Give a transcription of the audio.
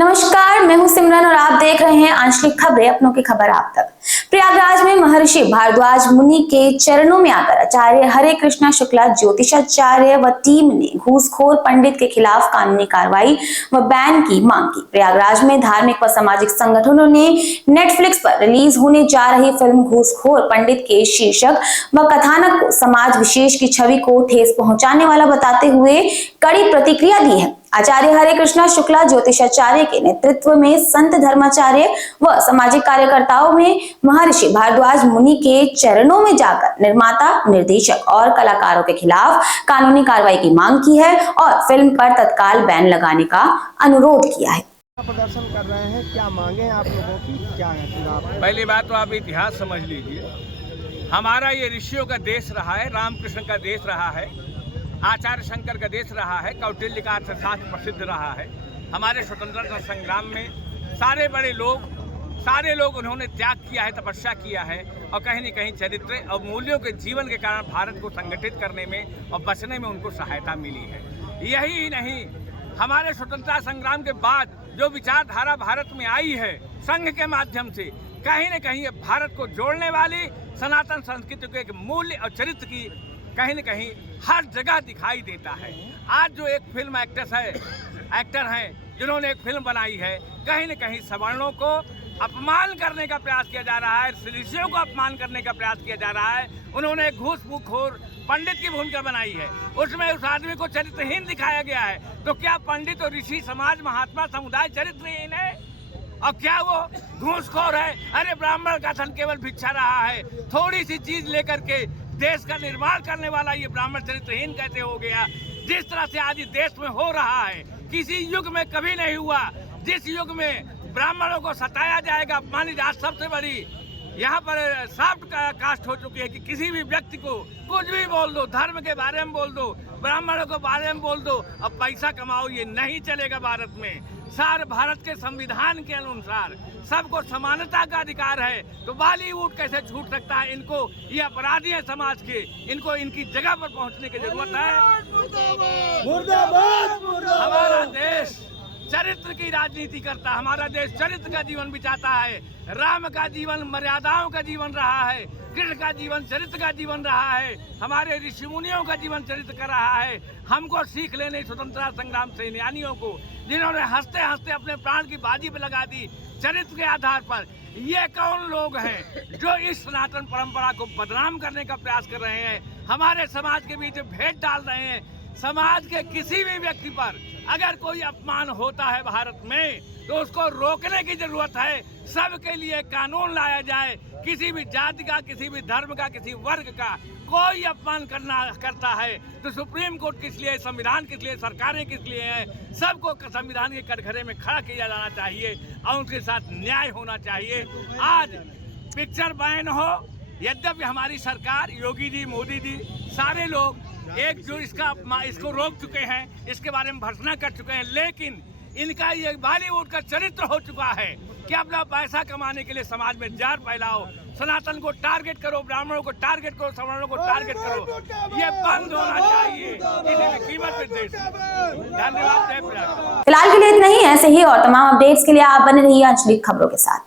नमस्कार, मैं हूं सिमरन और आप देख रहे हैं आंचलिक खबरें, अपनों की खबर आप तक। प्रयागराज में महर्षि भारद्वाज मुनि के चरणों में आकर आचार्य हरे कृष्णा शुक्ला ज्योतिषाचार्य व टीम ने घूसखोर पंडित के खिलाफ कानूनी कार्रवाई व बैन की मांग की। प्रयागराज में धार्मिक व सामाजिक संगठनों ने नेटफ्लिक्स पर रिलीज होने जा रही फिल्म घूसखोर पंडित के शीर्षक व कथानक को समाज विशेष की छवि को ठेस पहुंचाने वाला बताते हुए कड़ी प्रतिक्रिया दी है। आचार्य हरे कृष्णा शुक्ला ज्योतिषाचार्य के नेतृत्व में संत धर्माचार्य व सामाजिक कार्यकर्ताओं में महर्षि भारद्वाज मुनि के चरणों में जाकर निर्माता, निर्देशक और कलाकारों के खिलाफ कानूनी कार्रवाई की मांग की है और फिल्म पर तत्काल बैन लगाने का अनुरोध किया है। प्रदर्शन कर रहे हैं, क्या मांगे आप लोगों की, क्या है? पहली बात तो आप इतिहास समझ लीजिए। हमारा ये ऋषियों का देश रहा है, रामकृष्ण का देश रहा है, आचार्य शंकर का देश रहा है, कौटिल्य का अर्थशास्त्र प्रसिद्ध रहा है। हमारे स्वतंत्रता संग्राम में सारे लोग उन्होंने त्याग किया है, तपस्या किया है और कहीं न कहीं चरित्र और मूल्यों के जीवन के कारण भारत को संगठित करने में और बचने में उनको सहायता मिली है। यही नहीं, हमारे स्वतंत्रता संग्राम के बाद जो विचारधारा भारत में आई है संघ के माध्यम से, कहीं न कहीं भारत को जोड़ने वाली सनातन संस्कृति के मूल्य और चरित्र की कहीं न कहीं हर जगह दिखाई देता है। आज जो एक फिल्म एक्टर हैं जिन्होंने एक फिल्म बनाई है, कहीं न कहीं सवर्णों को अपमान करने का प्रयास किया जा रहा है, ऋषियों को अपमान करने का प्रयास किया जा रहा है। उन्होंने एक घूसखोर पंडित की भूमिका बनाई है, उसमें उस आदमी को चरित्रहीन दिखाया गया है। तो क्या पंडित और ऋषि समाज महात्मा समुदाय चरित्रहीन है और क्या वो घूसखोर है? अरे ब्राह्मण का धन केवल भिक्षा रहा है, थोड़ी सी चीज लेकर के देश का निर्माण करने वाला ये ब्राह्मण चरित्रहीन कैसे हो गया? जिस तरह से आज देश में हो रहा है, किसी युग में कभी नहीं हुआ। जिस युग में ब्राह्मणों को सताया जाएगा, अपमानित, आज सबसे बड़ी यहाँ पर सॉफ्ट कास्ट हो चुकी है कि किसी भी व्यक्ति को कुछ भी बोल दो, धर्म के बारे में बोल दो, ब्राह्मणों के बारे में बोल दो, अब पैसा कमाओ, ये नहीं चलेगा भारत में। सारे भारत के संविधान के अनुसार सबको समानता का अधिकार है, तो बॉलीवुड कैसे छूट सकता है? इनको, ये अपराधी है समाज के, इनको इनकी जगह पर पहुंचने की जरूरत है। हमारा देश चरित्र की राजनीति करता है, हमारा देश चरित्र का जीवन बिताता है। राम का जीवन मर्यादाओं का जीवन रहा है, कृष्ण का जीवन चरित्र का जीवन रहा है, हमारे ऋषि मुनियों का जीवन चरित्र का रहा है। हमको सीख लेने स्वतंत्रता संग्राम सेनानियों को, जिन्होंने हंसते हंसते अपने प्राण की बाजी पे लगा दी चरित्र के आधार पर। ये कौन लोग हैं जो इस सनातन परंपरा को बदनाम करने का प्रयास कर रहे हैं, हमारे समाज के बीच भेद डाल रहे हैं? समाज के किसी भी व्यक्ति पर अगर कोई अपमान होता है भारत में, तो उसको रोकने की जरूरत है। सबके लिए कानून लाया जाए। किसी भी जाति का, किसी भी धर्म का, किसी वर्ग का कोई अपमान करता है तो सुप्रीम कोर्ट किस लिए, संविधान किस लिए, सरकारें किस लिए हैं? सबको संविधान के कटघरे में खड़ा किया जाना चाहिए और उनके साथ न्याय होना चाहिए। आज पिक्चर बैन हो, यद्यपि हमारी सरकार, योगी जी, मोदी जी, सारे लोग एक जो इसको रोक चुके हैं, इसके बारे में भर्त्सना कर चुके हैं, लेकिन इनका ये बॉलीवुड का चरित्र हो चुका है कि अपना पैसा कमाने के लिए समाज में जार फैलाओ, सनातन को टारगेट करो, ब्राह्मणों को टारगेट करो, सवर्णों को टारगेट करो। ये बंद होना चाहिए किसी भी कीमत पे देश। धन्यवाद। फिलहाल के लिए इतना ही। ऐसे ही और तमाम अपडेट्स के लिए आप बने रहिए आंचलिक खबरों के साथ।